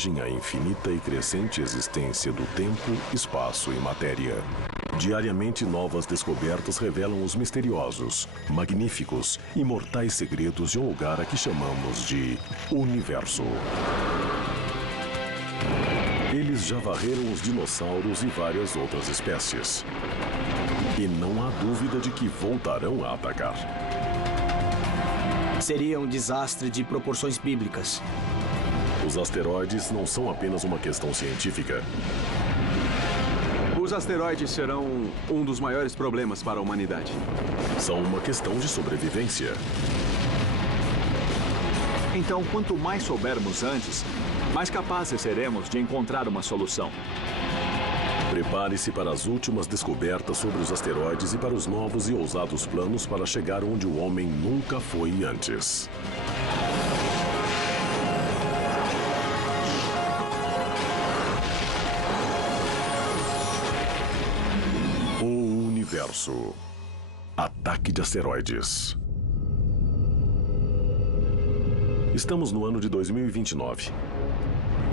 origem à infinita e crescente existência do tempo, espaço e matéria. Diariamente, novas descobertas revelam os misteriosos, magníficos e mortais segredos de um lugar a que chamamos de Universo. Eles já varreram os dinossauros e várias outras espécies. E não há dúvida de que voltarão a atacar. Seria um desastre de proporções bíblicas. Os asteroides não são apenas uma questão científica. Os asteroides serão um dos maiores problemas para a humanidade. São uma questão de sobrevivência. Então, quanto mais soubermos antes, mais capazes seremos de encontrar uma solução. Prepare-se para as últimas descobertas sobre os asteroides e para os novos e ousados planos para chegar onde o homem nunca foi antes. O Universo. Ataque de asteroides. Estamos no ano de 2029.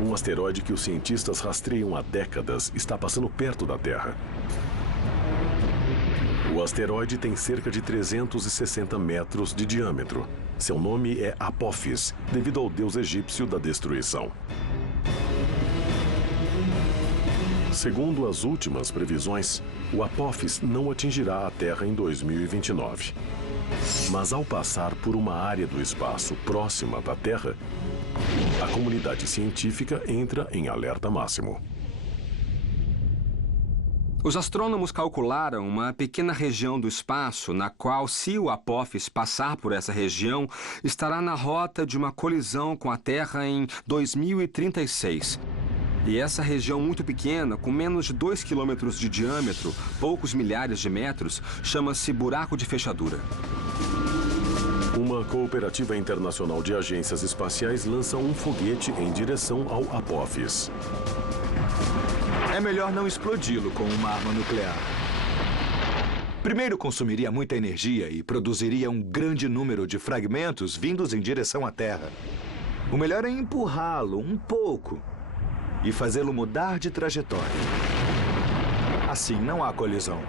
Um asteroide que os cientistas rastreiam há décadas está passando perto da Terra. O asteroide tem cerca de 360 metros de diâmetro. Seu nome é Apophis, devido ao deus egípcio da destruição. Segundo as últimas previsões, o Apophis não atingirá a Terra em 2029. Mas ao passar por uma área do espaço próxima da Terra, a comunidade científica entra em alerta máximo. Os astrônomos calcularam uma pequena região do espaço na qual, se o Apophis passar por essa região, estará na rota de uma colisão com a Terra em 2036. E essa região muito pequena, com menos de 2 quilômetros de diâmetro, poucos milhares de metros, chama-se buraco de fechadura. Uma cooperativa internacional de agências espaciais lança um foguete em direção ao Apophis. É melhor não explodi-lo com uma arma nuclear. Primeiro, consumiria muita energia e produziria um grande número de fragmentos vindos em direção à Terra. O melhor é empurrá-lo um pouco e fazê-lo mudar de trajetória. Assim, não há colisão.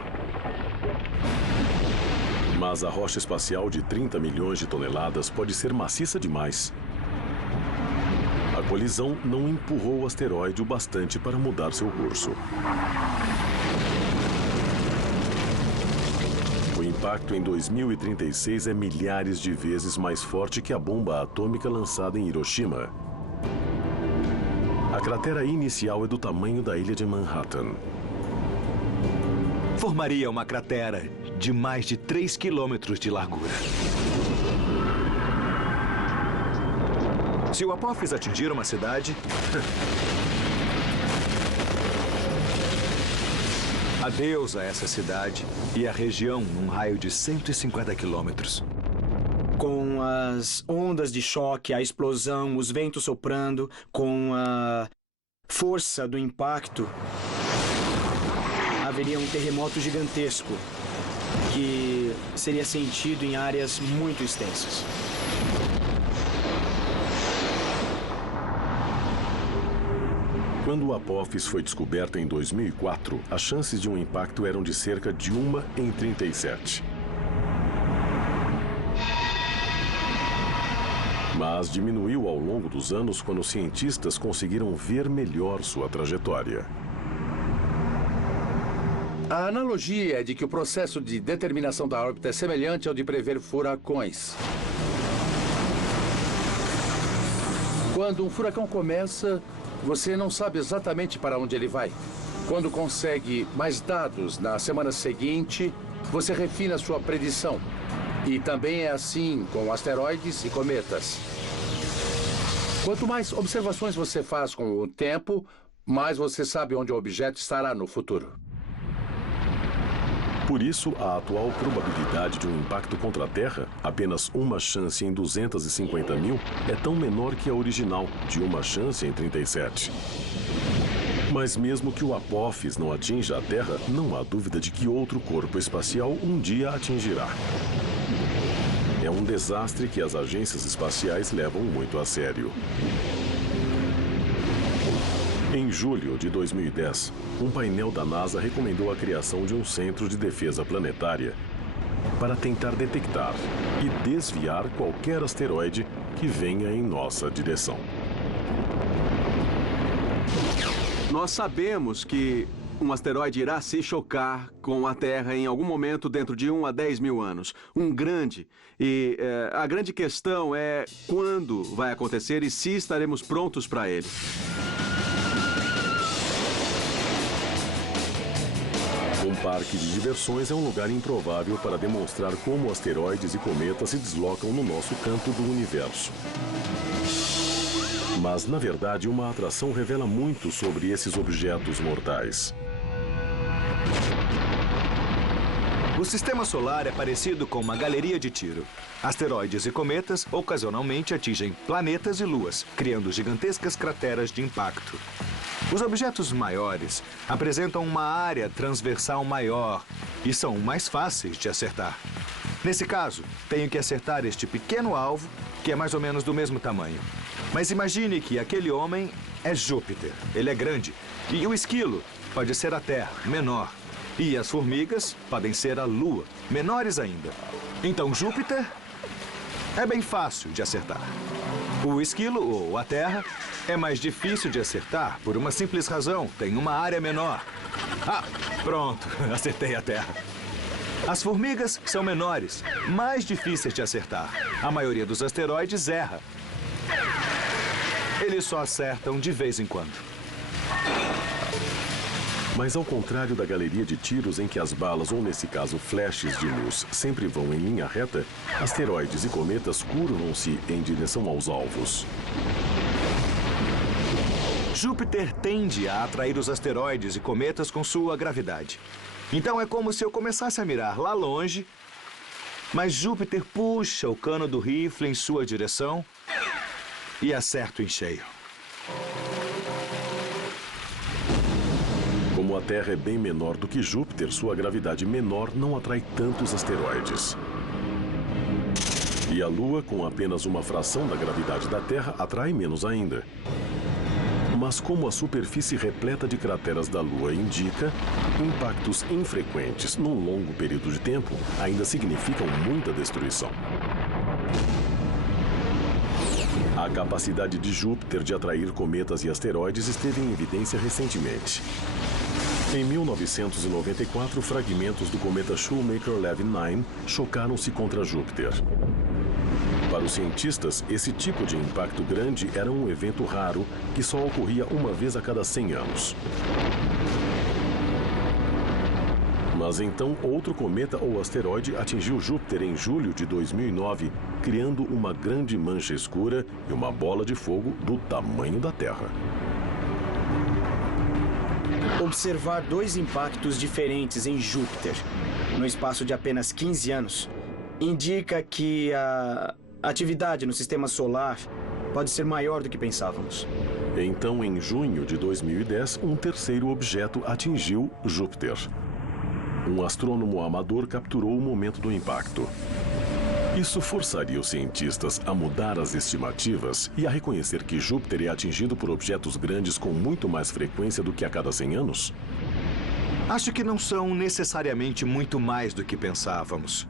Mas a rocha espacial de 30 milhões de toneladas pode ser maciça demais. A colisão não empurrou o asteroide o bastante para mudar seu curso. O impacto em 2036 é milhares de vezes mais forte que a bomba atômica lançada em Hiroshima. A cratera inicial é do tamanho da ilha de Manhattan. Formaria uma cratera de mais de 3 quilômetros de largura. Se o Apophis atingir uma cidade, adeus a essa cidade e a região num raio de 150 quilômetros. Com as ondas de choque, a explosão, os ventos soprando, com a força do impacto, haveria um terremoto gigantesco que seria sentido em áreas muito extensas. Quando o Apophis foi descoberto em 2004, as chances de um impacto eram de cerca de 1 em 37. Mas diminuiu ao longo dos anos quando os cientistas conseguiram ver melhor sua trajetória. A analogia é de que o processo de determinação da órbita é semelhante ao de prever furacões. Quando um furacão começa, você não sabe exatamente para onde ele vai. Quando consegue mais dados na semana seguinte, você refina sua predição. E também é assim com asteroides e cometas. Quanto mais observações você faz com o tempo, mais você sabe onde o objeto estará no futuro. Por isso, a atual probabilidade de um impacto contra a Terra, apenas uma chance em 250 mil, é tão menor que a original, de uma chance em 37. Mas mesmo que o Apophis não atinja a Terra, não há dúvida de que outro corpo espacial um dia atingirá. É um desastre que as agências espaciais levam muito a sério. Em julho de 2010, um painel da NASA recomendou a criação de um centro de defesa planetária para tentar detectar e desviar qualquer asteroide que venha em nossa direção. Nós sabemos que um asteroide irá se chocar com a Terra em algum momento dentro de 1 a 10 mil anos. Um grande. E a grande questão é quando vai acontecer e se estaremos prontos para ele. Um parque de diversões é um lugar improvável para demonstrar como asteroides e cometas se deslocam no nosso canto do universo. Mas, na verdade, uma atração revela muito sobre esses objetos mortais. O sistema solar é parecido com uma galeria de tiro. Asteroides e cometas ocasionalmente atingem planetas e luas, criando gigantescas crateras de impacto. Os objetos maiores apresentam uma área transversal maior e são mais fáceis de acertar. Nesse caso, tenho que acertar este pequeno alvo, que é mais ou menos do mesmo tamanho. Mas imagine que aquele homem é Júpiter. Ele é grande. E o esquilo pode ser a Terra, menor. E as formigas podem ser a Lua, menores ainda. Então Júpiter é bem fácil de acertar. O esquilo, ou a Terra, é mais difícil de acertar por uma simples razão. Tem uma área menor. Ah, pronto, acertei a Terra. As formigas são menores, mais difíceis de acertar. A maioria dos asteroides erra. Eles só acertam de vez em quando. Mas ao contrário da galeria de tiros em que as balas, ou nesse caso flashes de luz, sempre vão em linha reta, asteroides e cometas curvam-se em direção aos alvos. Júpiter tende a atrair os asteroides e cometas com sua gravidade. Então é como se eu começasse a mirar lá longe, mas Júpiter puxa o cano do rifle em sua direção e acerta em cheio. Como a Terra é bem menor do que Júpiter, sua gravidade menor não atrai tantos asteroides. E a Lua, com apenas uma fração da gravidade da Terra, atrai menos ainda. Mas como a superfície repleta de crateras da Lua indica, impactos infrequentes num longo período de tempo ainda significam muita destruição. A capacidade de Júpiter de atrair cometas e asteroides esteve em evidência recentemente. Em 1994, fragmentos do cometa Shoemaker-Levy 9 chocaram-se contra Júpiter. Para os cientistas, esse tipo de impacto grande era um evento raro que só ocorria uma vez a cada 100 anos. Mas então, outro cometa ou asteroide atingiu Júpiter em julho de 2009, criando uma grande mancha escura e uma bola de fogo do tamanho da Terra. Observar dois impactos diferentes em Júpiter, no espaço de apenas 15 anos, indica que a atividade no sistema solar pode ser maior do que pensávamos. Então, em junho de 2010, um terceiro objeto atingiu Júpiter. Um astrônomo amador capturou o momento do impacto. Isso forçaria os cientistas a mudar as estimativas e a reconhecer que Júpiter é atingido por objetos grandes com muito mais frequência do que a cada 100 anos? Acho que não são necessariamente muito mais do que pensávamos.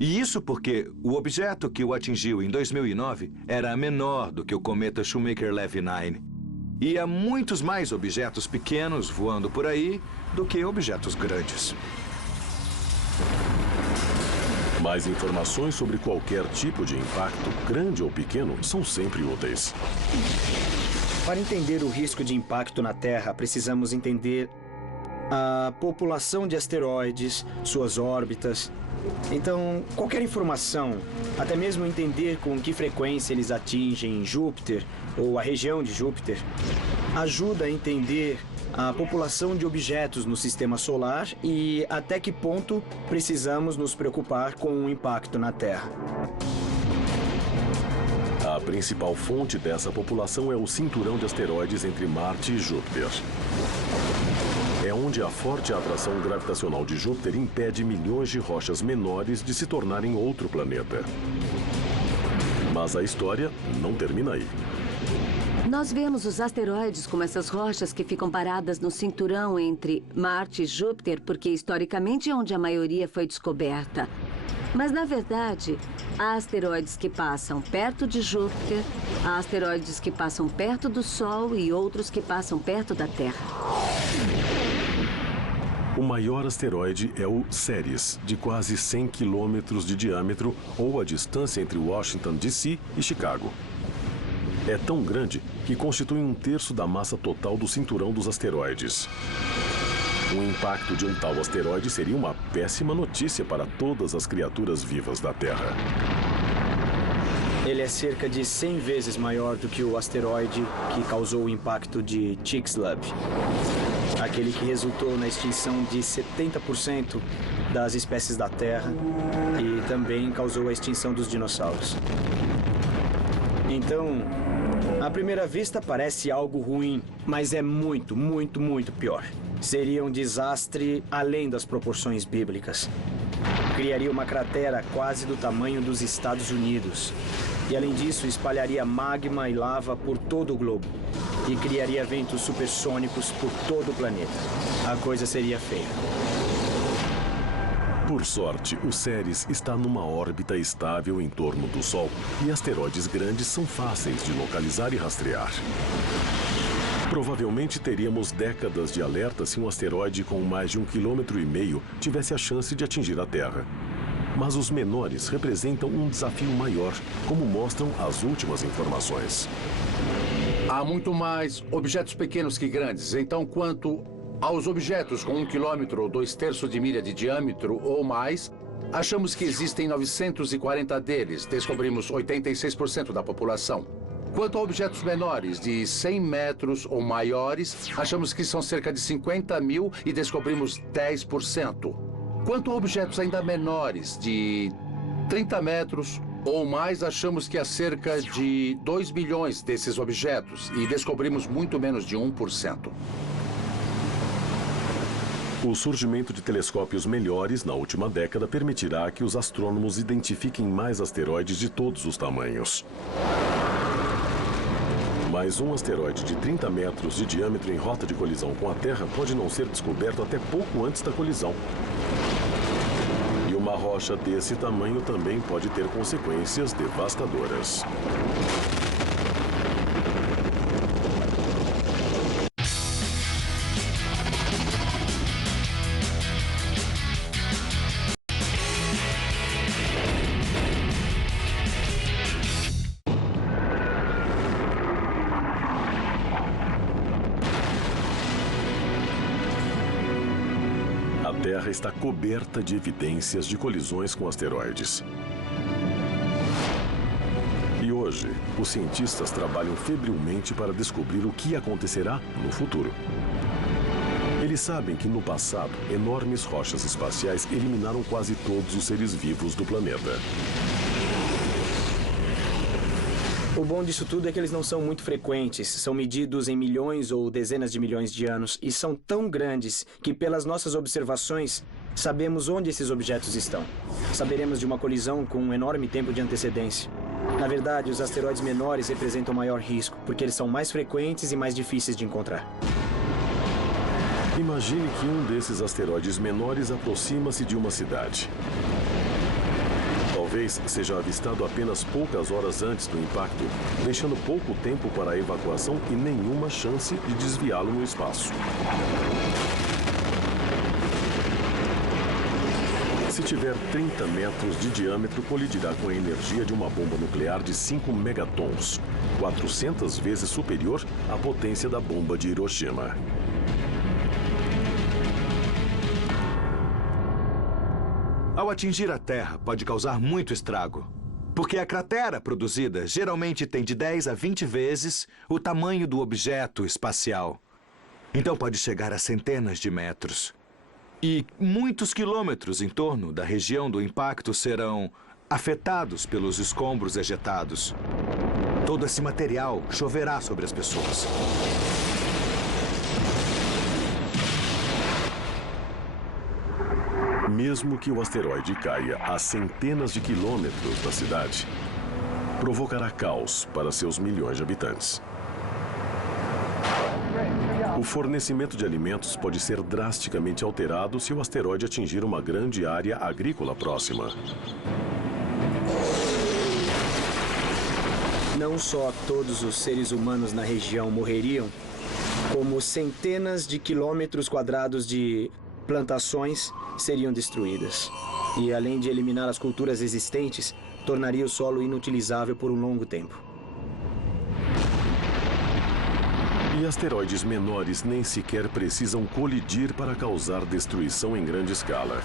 E isso porque o objeto que o atingiu em 2009 era menor do que o cometa Shoemaker-Levy 9. E há muitos mais objetos pequenos voando por aí do que objetos grandes. Mais informações sobre qualquer tipo de impacto, grande ou pequeno, são sempre úteis. Para entender o risco de impacto na Terra, precisamos entender a população de asteroides, suas órbitas. Então, qualquer informação, até mesmo entender com que frequência eles atingem Júpiter ou a região de Júpiter, ajuda a entender a população de objetos no sistema solar e até que ponto precisamos nos preocupar com o impacto na Terra. A principal fonte dessa população é o cinturão de asteroides entre Marte e Júpiter. É onde a forte atração gravitacional de Júpiter impede milhões de rochas menores de se tornarem outro planeta. Mas a história não termina aí. Nós vemos os asteroides como essas rochas que ficam paradas no cinturão entre Marte e Júpiter, porque historicamente é onde a maioria foi descoberta. Mas, na verdade, há asteroides que passam perto de Júpiter, há asteroides que passam perto do Sol e outros que passam perto da Terra. O maior asteroide é o Ceres, de quase 100 quilômetros de diâmetro, ou a distância entre Washington, D.C. e Chicago. É tão grande que constitui 1/3 da massa total do cinturão dos asteroides. O impacto de um tal asteroide seria uma péssima notícia para todas as criaturas vivas da Terra. Ele é cerca de 100 vezes maior do que o asteroide que causou o impacto de Chicxulub, aquele que resultou na extinção de 70% das espécies da Terra e também causou a extinção dos dinossauros. Então, à primeira vista parece algo ruim, mas é muito, muito, muito pior. Seria um desastre além das proporções bíblicas. Criaria uma cratera quase do tamanho dos Estados Unidos. E além disso, espalharia magma e lava por todo o globo. E criaria ventos supersônicos por todo o planeta. A coisa seria feia. Por sorte, o Ceres está numa órbita estável em torno do Sol e asteroides grandes são fáceis de localizar e rastrear. Provavelmente teríamos décadas de alerta se um asteroide com mais de 1,5 km tivesse a chance de atingir a Terra. Mas os menores representam um desafio maior, como mostram as últimas informações. Há muito mais objetos pequenos que grandes, então quanto aos objetos com 1 quilômetro ou 2/3 de milha de diâmetro ou mais, achamos que existem 940 deles. Descobrimos 86% da população. Quanto a objetos menores de 100 metros ou maiores, achamos que são cerca de 50 mil e descobrimos 10%. Quanto a objetos ainda menores de 30 metros ou mais, achamos que há cerca de 2 bilhões desses objetos e descobrimos muito menos de 1%. O surgimento de telescópios melhores na última década permitirá que os astrônomos identifiquem mais asteroides de todos os tamanhos. Mas um asteroide de 30 metros de diâmetro em rota de colisão com a Terra pode não ser descoberto até pouco antes da colisão. E uma rocha desse tamanho também pode ter consequências devastadoras. A Terra está coberta de evidências de colisões com asteroides. E hoje, os cientistas trabalham febrilmente para descobrir o que acontecerá no futuro. Eles sabem que no passado, enormes rochas espaciais eliminaram quase todos os seres vivos do planeta. O bom disso tudo é que eles não são muito frequentes, são medidos em milhões ou dezenas de milhões de anos e são tão grandes que, pelas nossas observações, sabemos onde esses objetos estão. Saberemos de uma colisão com um enorme tempo de antecedência. Na verdade, os asteroides menores representam maior risco, porque eles são mais frequentes e mais difíceis de encontrar. Imagine que um desses asteroides menores aproxima-se de uma cidade. Talvez seja avistado apenas poucas horas antes do impacto, deixando pouco tempo para a evacuação e nenhuma chance de desviá-lo no espaço. Se tiver 30 metros de diâmetro, colidirá com a energia de uma bomba nuclear de 5 megatons, 400 vezes superior à potência da bomba de Hiroshima. Ao atingir a Terra, pode causar muito estrago, porque a cratera produzida geralmente tem de 10 a 20 vezes o tamanho do objeto espacial. Então pode chegar a centenas de metros. E muitos quilômetros em torno da região do impacto serão afetados pelos escombros ejetados. Todo esse material choverá sobre as pessoas. Mesmo que o asteroide caia a centenas de quilômetros da cidade, provocará caos para seus milhões de habitantes. O fornecimento de alimentos pode ser drasticamente alterado se o asteroide atingir uma grande área agrícola próxima. Não só todos os seres humanos na região morreriam, como centenas de quilômetros quadrados de plantações seriam destruídas. E além de eliminar as culturas existentes, tornaria o solo inutilizável por um longo tempo. E asteroides menores nem sequer precisam colidir para causar destruição em grande escala.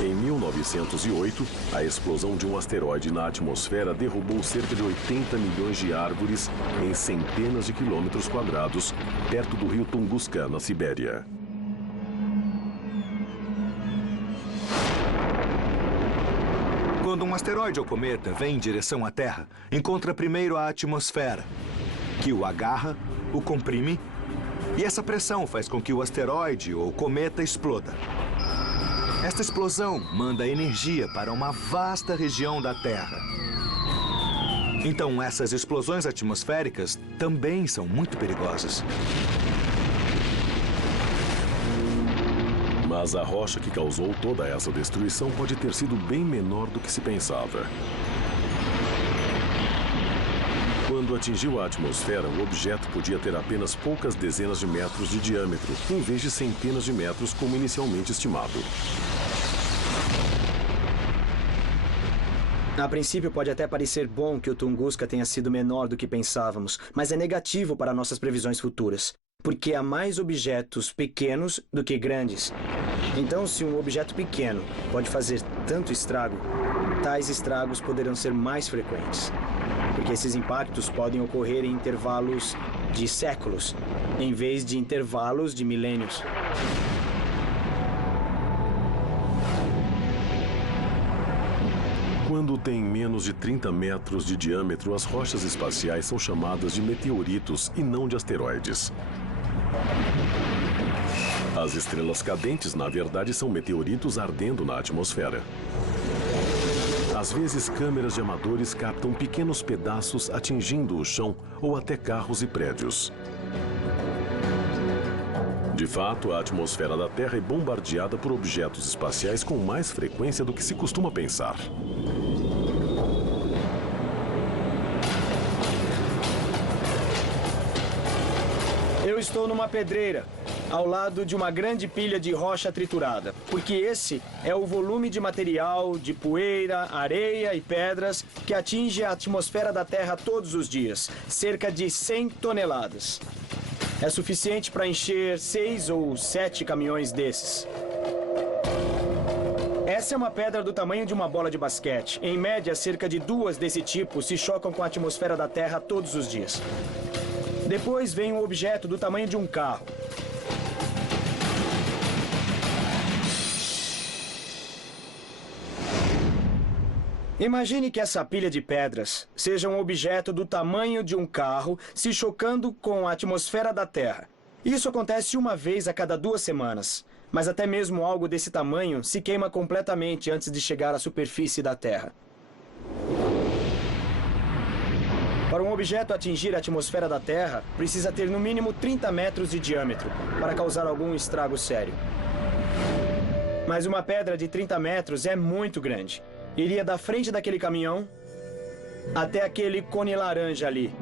Em 1908, a explosão de um asteroide na atmosfera derrubou cerca de 80 milhões de árvores em centenas de quilômetros quadrados, perto do rio Tunguska, na Sibéria. Quando um asteroide ou cometa vem em direção à Terra, encontra primeiro a atmosfera, que o agarra, o comprime, e essa pressão faz com que o asteroide ou cometa exploda. Esta explosão manda energia para uma vasta região da Terra. Então, essas explosões atmosféricas também são muito perigosas. Mas a rocha que causou toda essa destruição pode ter sido bem menor do que se pensava. Quando atingiu a atmosfera, o objeto podia ter apenas poucas dezenas de metros de diâmetro, em vez de centenas de metros como inicialmente estimado. A princípio, pode até parecer bom que o Tunguska tenha sido menor do que pensávamos, mas é negativo para nossas previsões futuras, porque há mais objetos pequenos do que grandes. Então, se um objeto pequeno pode fazer tanto estrago, tais estragos poderão ser mais frequentes. Porque esses impactos podem ocorrer em intervalos de séculos, em vez de intervalos de milênios. Quando tem menos de 30 metros de diâmetro, as rochas espaciais são chamadas de meteoritos e não de asteroides. As estrelas cadentes, na verdade, são meteoritos ardendo na atmosfera. Às vezes, câmeras de amadores captam pequenos pedaços atingindo o chão ou até carros e prédios. De fato, a atmosfera da Terra é bombardeada por objetos espaciais com mais frequência do que se costuma pensar. Eu estou numa pedreira, ao lado de uma grande pilha de rocha triturada, porque esse é o volume de material, de poeira, areia e pedras que atinge a atmosfera da Terra todos os dias, cerca de 100 toneladas. É suficiente para encher 6 ou 7 caminhões desses. Essa é uma pedra do tamanho de uma bola de basquete. Em média, cerca de 2 desse tipo se chocam com a atmosfera da Terra todos os dias. Depois vem um objeto do tamanho de um carro. Imagine que essa pilha de pedras seja um objeto do tamanho de um carro se chocando com a atmosfera da Terra. Isso acontece uma vez a cada 2 semanas, mas até mesmo algo desse tamanho se queima completamente antes de chegar à superfície da Terra. Para um objeto atingir a atmosfera da Terra, precisa ter no mínimo 30 metros de diâmetro para causar algum estrago sério. Mas uma pedra de 30 metros é muito grande. Iria da frente daquele caminhão até aquele cone laranja ali.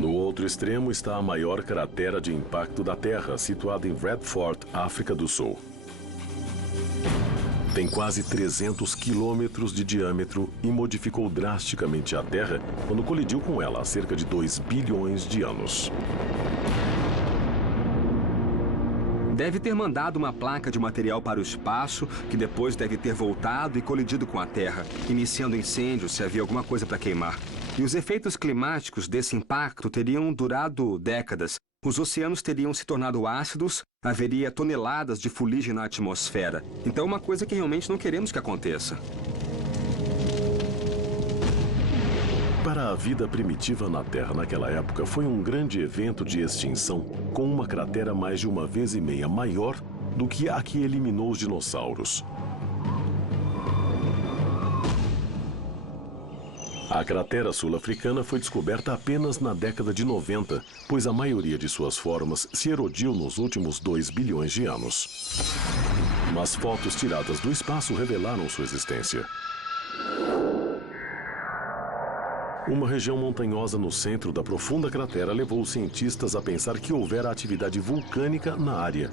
No outro extremo está a maior cratera de impacto da Terra, situada em Redford, África do Sul. Tem quase 300 quilômetros de diâmetro e modificou drasticamente a Terra quando colidiu com ela há cerca de 2 bilhões de anos. Deve ter mandado uma placa de material para o espaço, que depois deve ter voltado e colidido com a Terra, iniciando incêndio se havia alguma coisa para queimar. E os efeitos climáticos desse impacto teriam durado décadas. Os oceanos teriam se tornado ácidos, haveria toneladas de fuligem na atmosfera. Então, uma coisa que realmente não queremos que aconteça. Para a vida primitiva na Terra naquela época, foi um grande evento de extinção, com uma cratera mais de 1,5 vezes maior do que a que eliminou os dinossauros. A cratera sul-africana foi descoberta apenas na década de 90, pois a maioria de suas formas se erodiu nos últimos 2 bilhões de anos. Mas fotos tiradas do espaço revelaram sua existência. Uma região montanhosa no centro da profunda cratera levou os cientistas a pensar que houvera atividade vulcânica na área.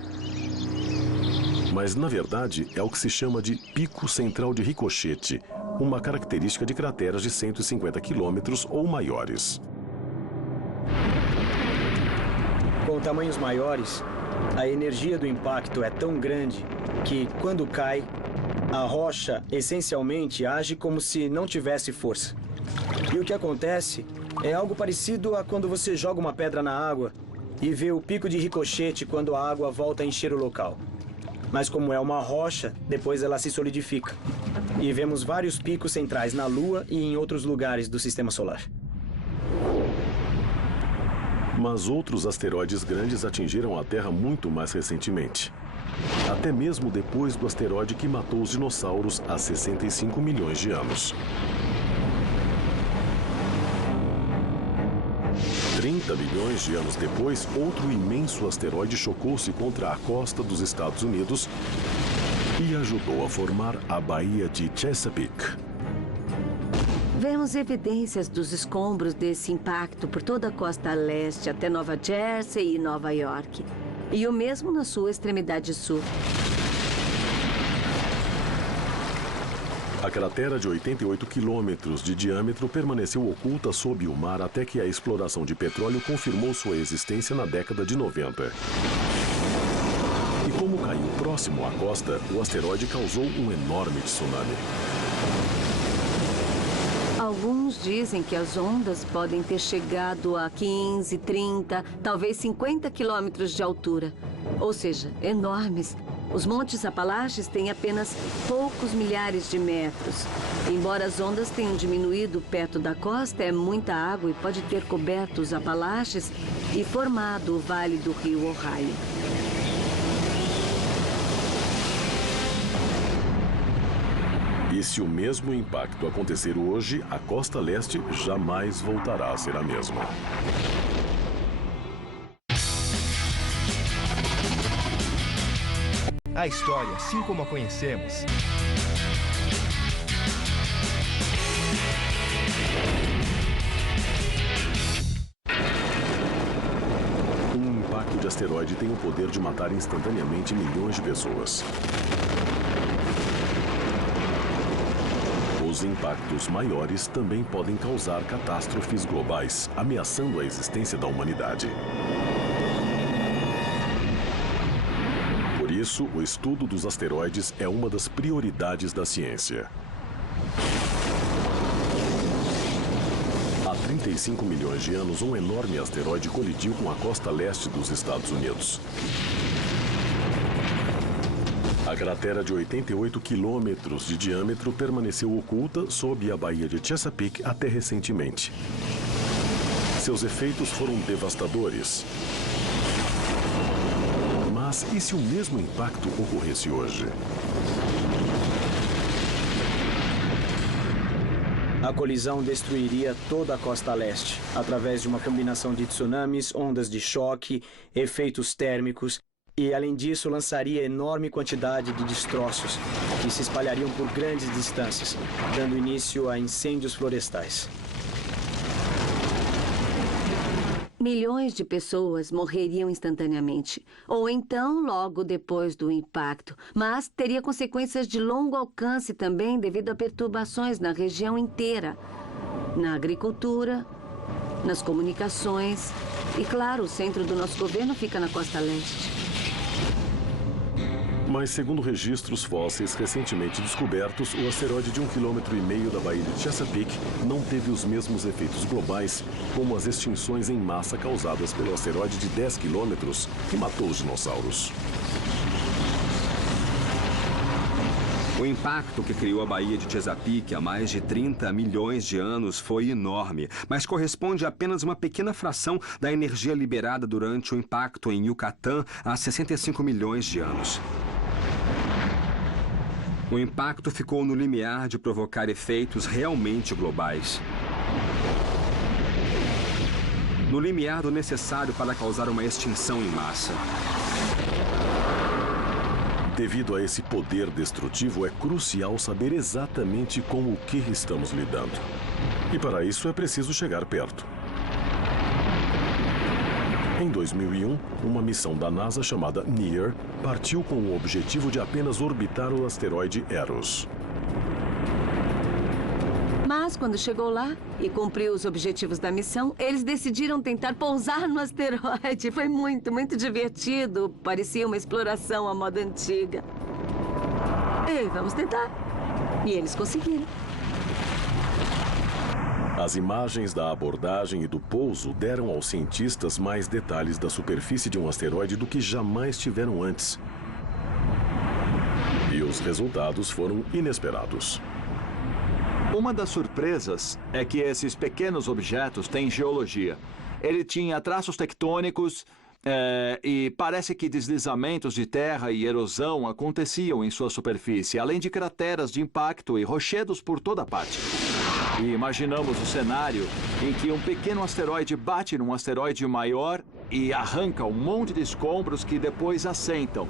Mas, na verdade, é o que se chama de pico central de ricochete, uma característica de crateras de 150 quilômetros ou maiores. Com tamanhos maiores, a energia do impacto é tão grande que, quando cai, a rocha essencialmente age como se não tivesse força. E o que acontece é algo parecido a quando você joga uma pedra na água e vê o pico de ricochete quando a água volta a encher o local. Mas como é uma rocha, depois ela se solidifica. E vemos vários picos centrais na Lua e em outros lugares do Sistema Solar. Mas outros asteroides grandes atingiram a Terra muito mais recentemente. Até mesmo depois do asteroide que matou os dinossauros há 65 milhões de anos. 30 milhões de anos depois, outro imenso asteroide chocou-se contra a costa dos Estados Unidos e ajudou a formar a Baía de Chesapeake. Vemos evidências dos escombros desse impacto por toda a costa leste até Nova Jersey e Nova York. E o mesmo na sua extremidade sul. A cratera de 88 quilômetros de diâmetro permaneceu oculta sob o mar até que a exploração de petróleo confirmou sua existência na década de 90. E como caiu próximo à costa, o asteroide causou um enorme tsunami. Alguns dizem que as ondas podem ter chegado a 15, 30, talvez 50 quilômetros de altura. Ou seja, enormes. Os montes Apalaches têm apenas poucos milhares de metros. Embora as ondas tenham diminuído perto da costa, é muita água e pode ter coberto os Apalaches e formado o vale do rio Ohio. E se o mesmo impacto acontecer hoje, a costa leste jamais voltará a ser a mesma. A história, assim como a conhecemos, um impacto de asteroide tem o poder de matar instantaneamente milhões de pessoas. Os impactos maiores também podem causar catástrofes globais, ameaçando a existência da humanidade. Por isso, o estudo dos asteroides é uma das prioridades da ciência. Há 35 milhões de anos, um enorme asteroide colidiu com a costa leste dos Estados Unidos. A cratera de 88 quilômetros de diâmetro permaneceu oculta sob a Baía de Chesapeake até recentemente. Seus efeitos foram devastadores. Mas e se o mesmo impacto ocorresse hoje? A colisão destruiria toda a costa leste, através de uma combinação de tsunamis, ondas de choque, efeitos térmicos e, além disso, lançaria enorme quantidade de destroços que se espalhariam por grandes distâncias, dando início a incêndios florestais. Milhões de pessoas morreriam instantaneamente, ou então logo depois do impacto, mas teria consequências de longo alcance também devido a perturbações na região inteira, na agricultura, nas comunicações e, claro, o centro do nosso governo fica na costa leste. Mas, segundo registros fósseis recentemente descobertos, o asteroide de 1,5 km da Baía de Chesapeake não teve os mesmos efeitos globais como as extinções em massa causadas pelo asteroide de 10 km que matou os dinossauros. O impacto que criou a Baía de Chesapeake há mais de 30 milhões de anos foi enorme, mas corresponde a apenas uma pequena fração da energia liberada durante o impacto em Yucatán há 65 milhões de anos. O impacto ficou no limiar de provocar efeitos realmente globais. No limiar do necessário para causar uma extinção em massa. Devido a esse poder destrutivo, é crucial saber exatamente com o que estamos lidando. E para isso é preciso chegar perto. Em 2001, uma missão da NASA chamada NEAR partiu com o objetivo de apenas orbitar o asteroide Eros. Mas, quando chegou lá e cumpriu os objetivos da missão, eles decidiram tentar pousar no asteroide. Foi muito, muito divertido. Parecia uma exploração à moda antiga. Ei, vamos tentar. E eles conseguiram. As imagens da abordagem e do pouso deram aos cientistas mais detalhes da superfície de um asteroide do que jamais tiveram antes. E os resultados foram inesperados. Uma das surpresas é que esses pequenos objetos têm geologia. Ele tinha traços tectônicos e parece que deslizamentos de terra e erosão aconteciam em sua superfície, além de crateras de impacto e rochedos por toda parte. E imaginamos o cenário em que um pequeno asteroide bate num asteroide maior e arranca um monte de escombros que depois assentam.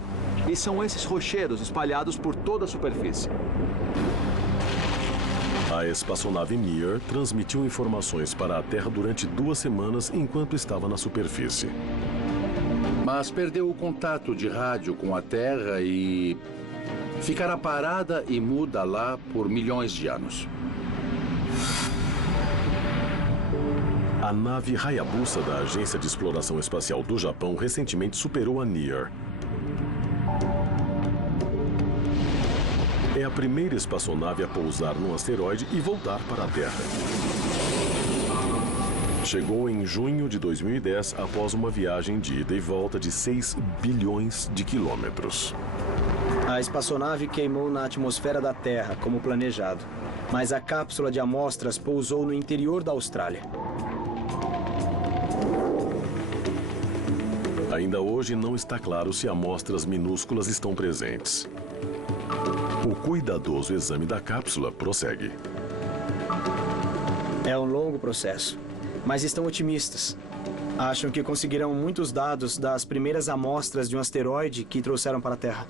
E são esses rochedos espalhados por toda a superfície. A espaçonave NEAR transmitiu informações para a Terra durante 2 semanas enquanto estava na superfície. Mas perdeu o contato de rádio com a Terra e ficará parada e muda lá por milhões de anos. A nave Hayabusa da Agência de Exploração Espacial do Japão recentemente superou a NEAR. É a primeira espaçonave a pousar num asteroide e voltar para a Terra. Chegou em junho de 2010 após uma viagem de ida e volta de 6 bilhões de quilômetros. A espaçonave queimou na atmosfera da Terra, como planejado. Mas a cápsula de amostras pousou no interior da Austrália. Ainda hoje não está claro se amostras minúsculas estão presentes. O cuidadoso exame da cápsula prossegue. É um longo processo, mas estão otimistas. Acham que conseguirão muitos dados das primeiras amostras de um asteroide que trouxeram para a Terra.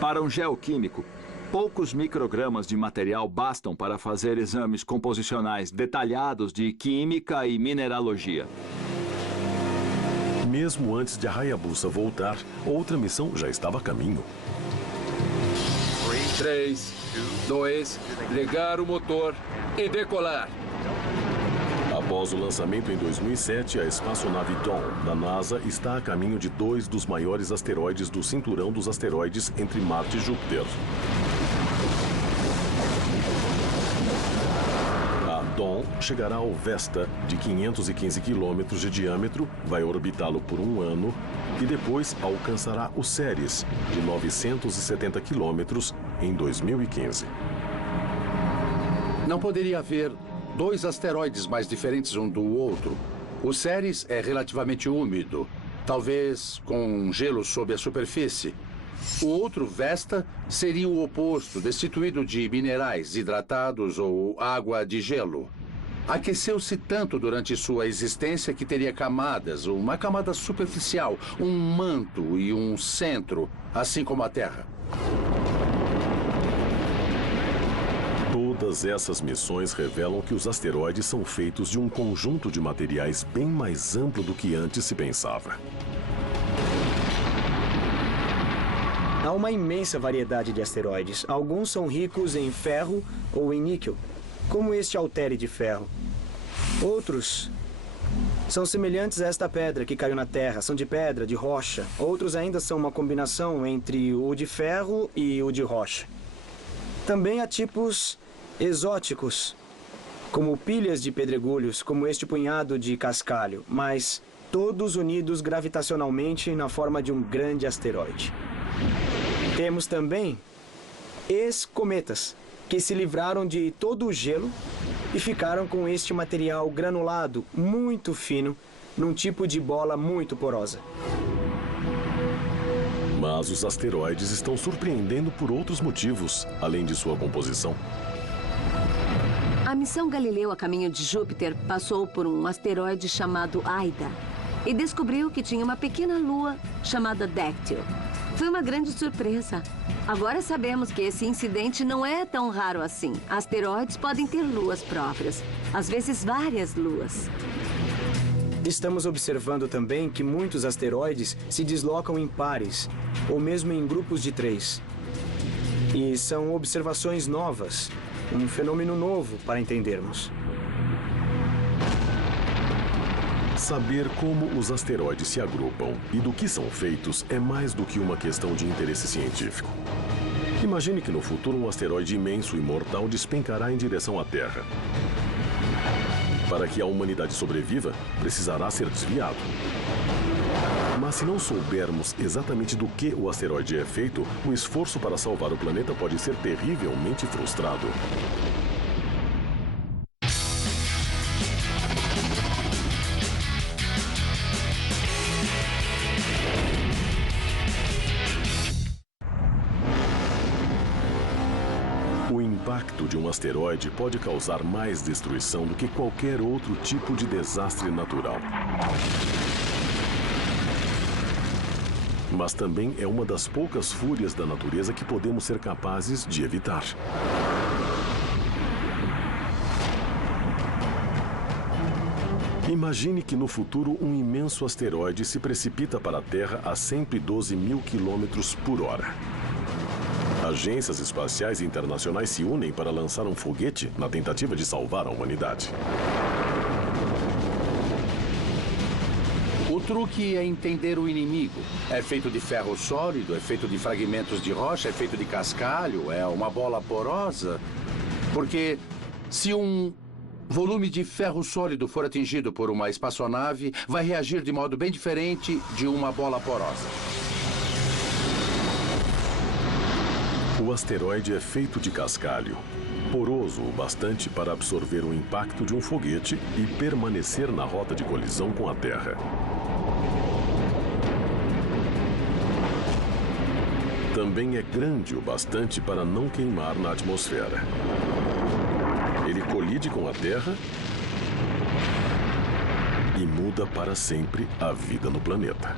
Para um geoquímico, poucos microgramas de material bastam para fazer exames composicionais detalhados de química e mineralogia. Mesmo antes de a Hayabusa voltar, outra missão já estava a caminho. 3, 2, ligar o motor e decolar. Após o lançamento em 2007, a espaçonave Dawn, da NASA, está a caminho de 2 dos maiores asteroides do cinturão dos asteroides entre Marte e Júpiter. A Dawn chegará ao Vesta, de 515 quilômetros de diâmetro, vai orbitá-lo por 1 ano e depois alcançará o Ceres, de 970 quilômetros, em 2015. Não poderia haver 2 asteroides mais diferentes um do outro. O Ceres é relativamente úmido, talvez com gelo sob a superfície. O outro, Vesta, seria o oposto, destituído de minerais hidratados ou água de gelo. Aqueceu-se tanto durante sua existência que teria camadas, uma camada superficial, um manto e um centro, assim como a Terra. Todas essas missões revelam que os asteroides são feitos de um conjunto de materiais bem mais amplo do que antes se pensava. Há uma imensa variedade de asteroides. Alguns são ricos em ferro ou em níquel, como este altere de ferro. Outros são semelhantes a esta pedra que caiu na Terra, são de pedra, de rocha. Outros ainda são uma combinação entre o de ferro e o de rocha. Também há tipos exóticos, como pilhas de pedregulhos, como este punhado de cascalho, mas todos unidos gravitacionalmente na forma de um grande asteroide. Temos também ex-cometas, que se livraram de todo o gelo e ficaram com este material granulado muito fino, num tipo de bola muito porosa. Mas os asteroides estão surpreendendo por outros motivos, além de sua composição. A missão Galileu a caminho de Júpiter passou por um asteroide chamado Aida e descobriu que tinha uma pequena lua chamada Dactyl. Foi uma grande surpresa. Agora sabemos que esse incidente não é tão raro assim. Asteroides podem ter luas próprias, às vezes várias luas. Estamos observando também que muitos asteroides se deslocam em pares, ou mesmo em grupos de 3. E são observações novas, um fenômeno novo para entendermos. Saber como os asteroides se agrupam e do que são feitos é mais do que uma questão de interesse científico. Imagine que no futuro um asteroide imenso e mortal despencará em direção à Terra. Para que a humanidade sobreviva, precisará ser desviado. Mas se não soubermos exatamente do que o asteroide é feito, o esforço para salvar o planeta pode ser terrivelmente frustrado. O impacto de um asteroide pode causar mais destruição do que qualquer outro tipo de desastre natural. Mas também é uma das poucas fúrias da natureza que podemos ser capazes de evitar. Imagine que no futuro um imenso asteroide se precipita para a Terra a 112 mil quilômetros por hora. Agências espaciais internacionais se unem para lançar um foguete na tentativa de salvar a humanidade. O truque é entender o inimigo. É feito de ferro sólido, é feito de fragmentos de rocha, é feito de cascalho, é uma bola porosa. Porque se um volume de ferro sólido for atingido por uma espaçonave, vai reagir de modo bem diferente de uma bola porosa. O asteroide é feito de cascalho, poroso o bastante para absorver o impacto de um foguete e permanecer na rota de colisão com a Terra. Também é grande o bastante para não queimar na atmosfera. Ele colide com a Terra e muda para sempre a vida no planeta.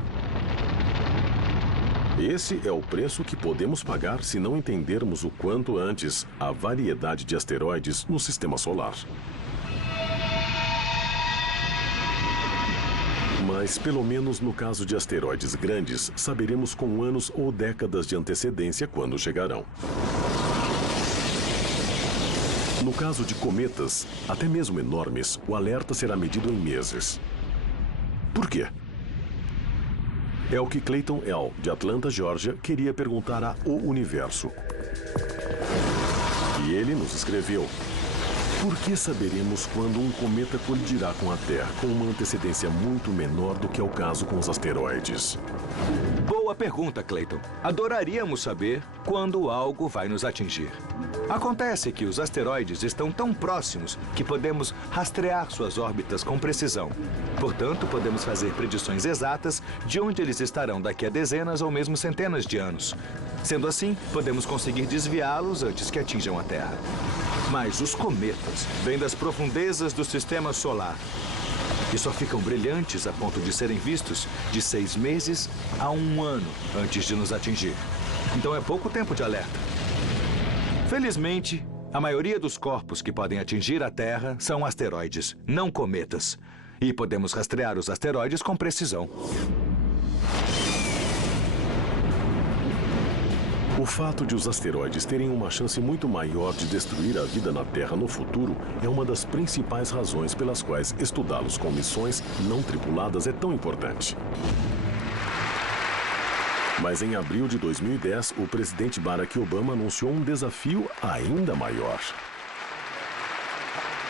Esse é o preço que podemos pagar se não entendermos o quanto antes a variedade de asteroides no Sistema Solar. Mas, pelo menos no caso de asteroides grandes, saberemos com anos ou décadas de antecedência quando chegarão. No caso de cometas, até mesmo enormes, o alerta será medido em meses. Por quê? É o que Clayton L., de Atlanta, Geórgia, queria perguntar a O Universo. E ele nos escreveu: por que saberemos quando um cometa colidirá com a Terra com uma antecedência muito menor do que é o caso com os asteroides? Boa pergunta, Clayton. Adoraríamos saber quando algo vai nos atingir. Acontece que os asteroides estão tão próximos que podemos rastrear suas órbitas com precisão. Portanto, podemos fazer predições exatas de onde eles estarão daqui a dezenas ou mesmo centenas de anos. Sendo assim, podemos conseguir desviá-los antes que atinjam a Terra. Mas os cometas vêm das profundezas do Sistema Solar e só ficam brilhantes a ponto de serem vistos de 6 meses a 1 ano antes de nos atingir. Então é pouco tempo de alerta. Felizmente, a maioria dos corpos que podem atingir a Terra são asteroides, não cometas. E podemos rastrear os asteroides com precisão. O fato de os asteroides terem uma chance muito maior de destruir a vida na Terra no futuro é uma das principais razões pelas quais estudá-los com missões não tripuladas é tão importante. Mas em abril de 2010, o presidente Barack Obama anunciou um desafio ainda maior.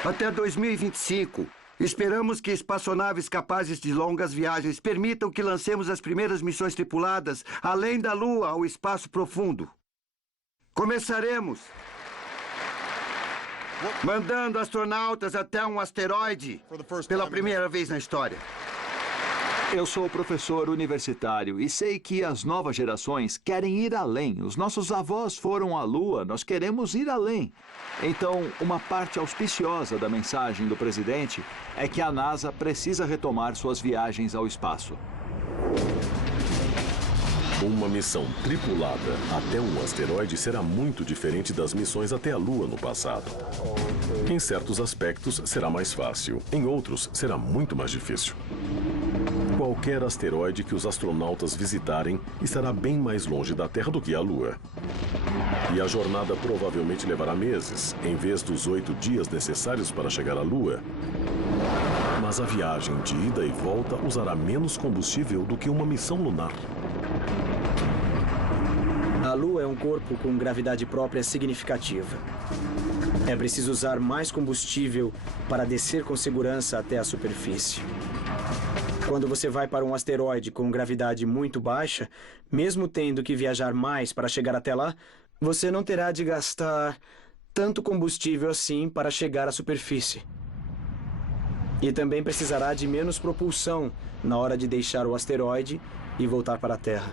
Até 2025, esperamos que espaçonaves capazes de longas viagens permitam que lancemos as primeiras missões tripuladas além da Lua ao espaço profundo. Começaremos mandando astronautas até um asteroide pela primeira vez na história. Eu sou professor universitário e sei que as novas gerações querem ir além. Os nossos avós foram à Lua, nós queremos ir além. Então, uma parte auspiciosa da mensagem do presidente é que a NASA precisa retomar suas viagens ao espaço. Uma missão tripulada até um asteroide será muito diferente das missões até a Lua no passado. Em certos aspectos, será mais fácil. Em outros, será muito mais difícil. Qualquer asteroide que os astronautas visitarem estará bem mais longe da Terra do que a Lua. E a jornada provavelmente levará meses, em vez dos 8 dias necessários para chegar à Lua. Mas a viagem de ida e volta usará menos combustível do que uma missão lunar. A Lua é um corpo com gravidade própria significativa. É preciso usar mais combustível para descer com segurança até a superfície. Quando você vai para um asteroide com gravidade muito baixa, mesmo tendo que viajar mais para chegar até lá, você não terá de gastar tanto combustível assim para chegar à superfície. E também precisará de menos propulsão na hora de deixar o asteroide e voltar para a Terra.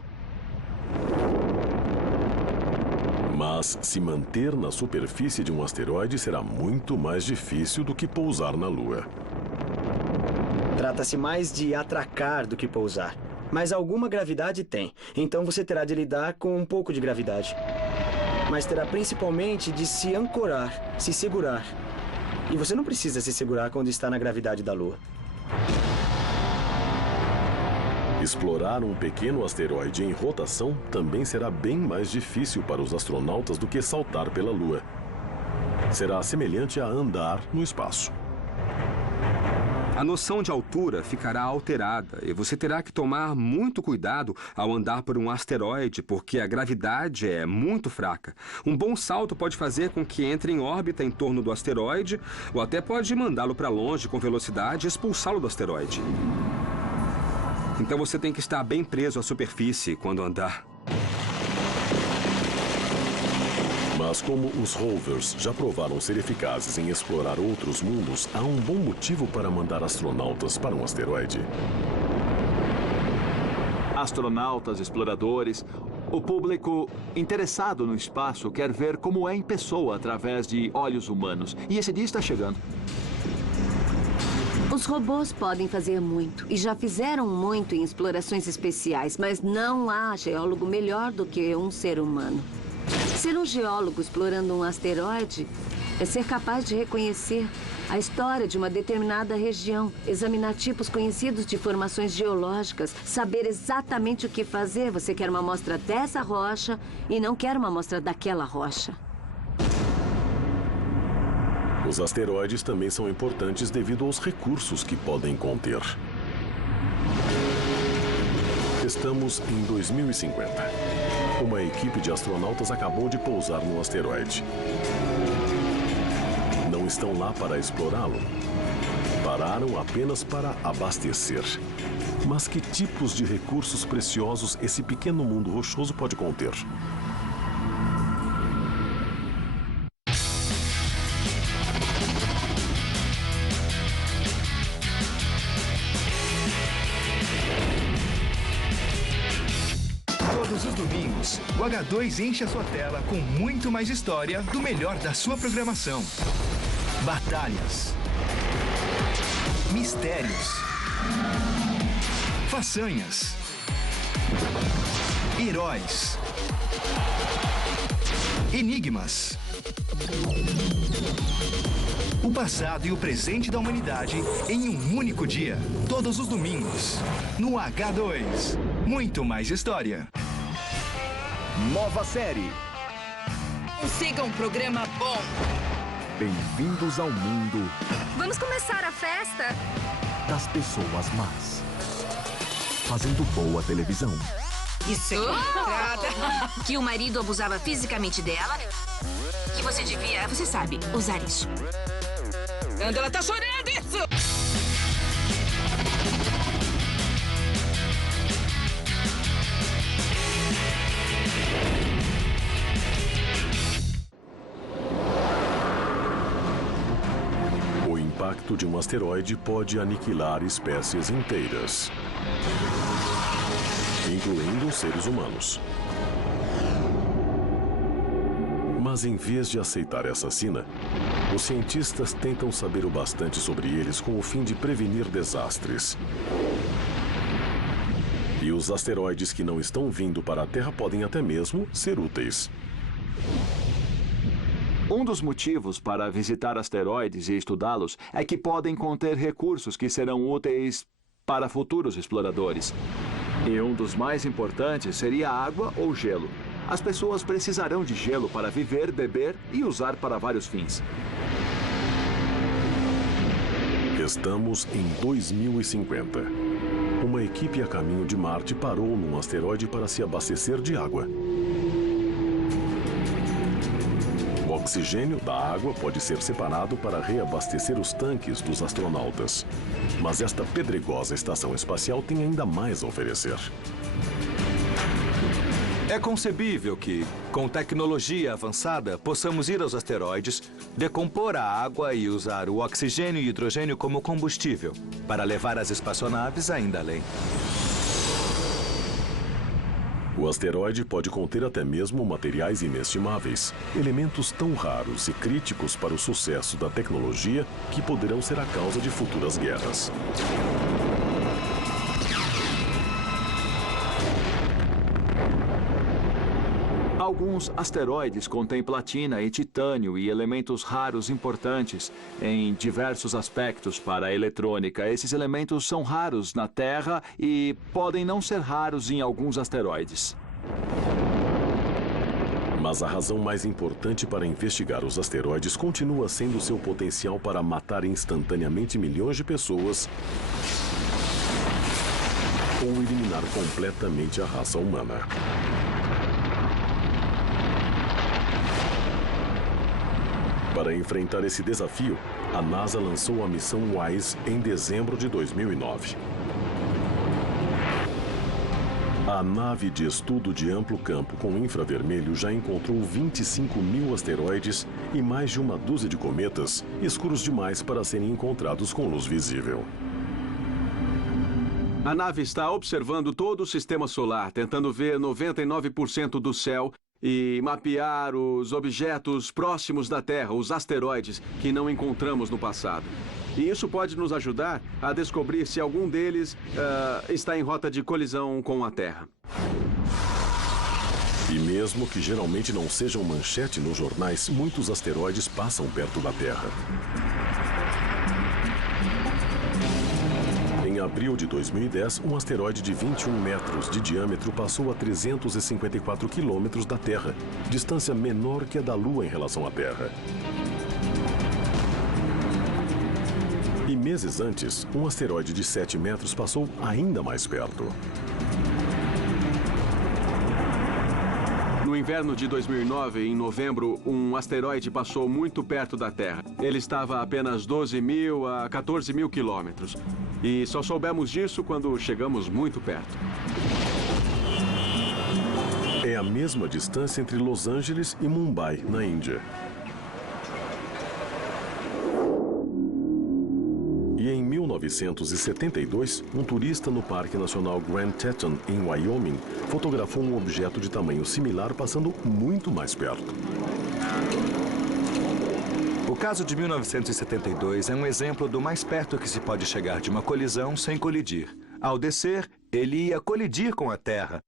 Mas se manter na superfície de um asteroide será muito mais difícil do que pousar na Lua. Trata-se mais de atracar do que pousar. Mas alguma gravidade tem. Então você terá de lidar com um pouco de gravidade. Mas terá principalmente de se ancorar, se segurar. E você não precisa se segurar quando está na gravidade da Lua. Explorar um pequeno asteroide em rotação também será bem mais difícil para os astronautas do que saltar pela Lua. Será semelhante a andar no espaço. A noção de altura ficará alterada e você terá que tomar muito cuidado ao andar por um asteroide, porque a gravidade é muito fraca. Um bom salto pode fazer com que entre em órbita em torno do asteroide ou até pode mandá-lo para longe com velocidade e expulsá-lo do asteroide. Então você tem que estar bem preso à superfície quando andar. Mas como os rovers já provaram ser eficazes em explorar outros mundos, há um bom motivo para mandar astronautas para um asteroide. Astronautas, exploradores, o público interessado no espaço quer ver como é em pessoa através de olhos humanos. E esse dia está chegando. Os robôs podem fazer muito e já fizeram muito em explorações especiais, mas não há geólogo melhor do que um ser humano. Ser um geólogo explorando um asteroide é ser capaz de reconhecer a história de uma determinada região, examinar tipos conhecidos de formações geológicas, saber exatamente o que fazer. Você quer uma amostra dessa rocha e não quer uma amostra daquela rocha. Os asteroides também são importantes devido aos recursos que podem conter. Estamos em 2050. Uma equipe de astronautas acabou de pousar no asteroide. Não estão lá para explorá-lo. Pararam apenas para abastecer. Mas que tipos de recursos preciosos esse pequeno mundo rochoso pode conter? Todos os domingos, o H2 enche a sua tela com muito mais história do melhor da sua programação. Batalhas. Mistérios. Façanhas. Heróis. Enigmas. O passado e o presente da humanidade em um único dia. Todos os domingos. No H2. Muito mais história. Nova série. Consiga um programa bom. Bem-vindos ao mundo Vamos começar a festa? das pessoas más. Fazendo boa televisão. Isso é complicada. Que o marido abusava fisicamente dela. Que você devia, você sabe, usar isso. Anda, ela tá chorando isso! impacto de um asteroide pode aniquilar espécies inteiras, incluindo os seres humanos. Mas em vez de aceitar essa sina, os cientistas tentam saber o bastante sobre eles com o fim de prevenir desastres. E os asteroides que não estão vindo para a Terra podem até mesmo ser úteis. Um dos motivos para visitar asteroides e estudá-los é que podem conter recursos que serão úteis para futuros exploradores. E um dos mais importantes seria água ou gelo. As pessoas precisarão de gelo para viver, beber e usar para vários fins. Estamos em 2050. Uma equipe a caminho de Marte parou num asteroide para se abastecer de água. O oxigênio da água pode ser separado para reabastecer os tanques dos astronautas. Mas esta pedregosa estação espacial tem ainda mais a oferecer. É concebível que, com tecnologia avançada, possamos ir aos asteroides, decompor a água e usar o oxigênio e hidrogênio como combustível, para levar as espaçonaves ainda além. O asteroide pode conter até mesmo materiais inestimáveis, elementos tão raros e críticos para o sucesso da tecnologia que poderão ser a causa de futuras guerras. Alguns asteroides contêm platina e titânio e elementos raros importantes em diversos aspectos para a eletrônica. Esses elementos são raros na Terra e podem não ser raros em alguns asteroides. Mas a razão mais importante para investigar os asteroides continua sendo seu potencial para matar instantaneamente milhões de pessoas ou eliminar completamente a raça humana. Para enfrentar esse desafio, a NASA lançou a missão WISE em dezembro de 2009. A nave de estudo de amplo campo com infravermelho já encontrou 25 mil asteroides e mais de uma dúzia de cometas, escuros demais para serem encontrados com luz visível. A nave está observando todo o sistema solar, tentando ver 99% do céu e mapear os objetos próximos da Terra, os asteroides, que não encontramos no passado. E isso pode nos ajudar a descobrir se algum deles está em rota de colisão com a Terra. E mesmo que geralmente não sejam manchete nos jornais, muitos asteroides passam perto da Terra. Em abril de 2010, um asteroide de 21 metros de diâmetro passou a 354 quilômetros da Terra, distância menor que a da Lua em relação à Terra. E meses antes, um asteroide de 7 metros passou ainda mais perto. No inverno de 2009, em novembro, um asteroide passou muito perto da Terra. Ele estava a apenas 12 mil a 14 mil quilômetros. E só soubemos disso quando chegamos muito perto. É a mesma distância entre Los Angeles e Mumbai, na Índia. E em 1972, um turista no Parque Nacional Grand Teton, em Wyoming, fotografou um objeto de tamanho similar passando muito mais perto. O caso de 1972 é um exemplo do mais perto que se pode chegar de uma colisão sem colidir. Ao descer, ele ia colidir com a Terra,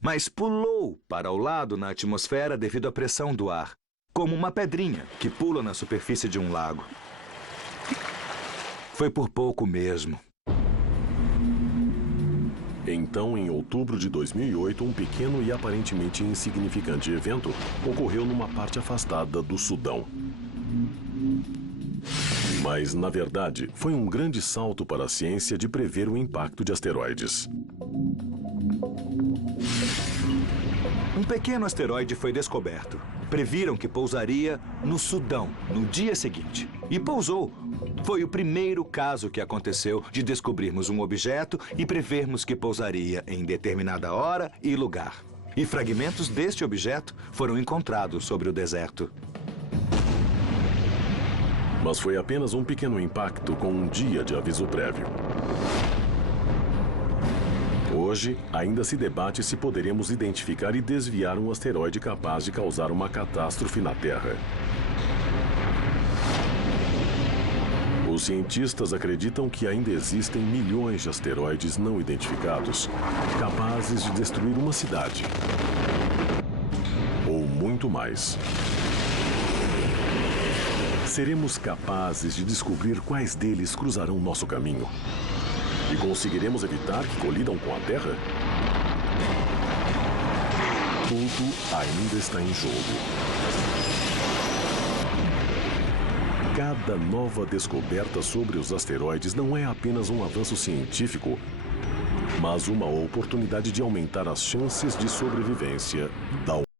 mas pulou para o lado na atmosfera devido à pressão do ar, como uma pedrinha que pula na superfície de um lago. Foi por pouco mesmo. Então, em outubro de 2008, um pequeno e aparentemente insignificante evento ocorreu numa parte afastada do Sudão. Mas, na verdade, foi um grande salto para a ciência de prever o impacto de asteroides. Um pequeno asteroide foi descoberto. Previram que pousaria no Sudão no dia seguinte. E pousou. Foi o primeiro caso que aconteceu de descobrirmos um objeto e prevermos que pousaria em determinada hora e lugar. E fragmentos deste objeto foram encontrados sobre o deserto. Mas foi apenas um pequeno impacto com um dia de aviso prévio. Hoje, ainda se debate se poderemos identificar e desviar um asteroide capaz de causar uma catástrofe na Terra. Os cientistas acreditam que ainda existem milhões de asteroides não identificados, capazes de destruir uma cidade. Ou muito mais. Seremos capazes de descobrir quais deles cruzarão nosso caminho? E conseguiremos evitar que colidam com a Terra? Tudo ainda está em jogo. Cada nova descoberta sobre os asteroides não é apenas um avanço científico, mas uma oportunidade de aumentar as chances de sobrevivência da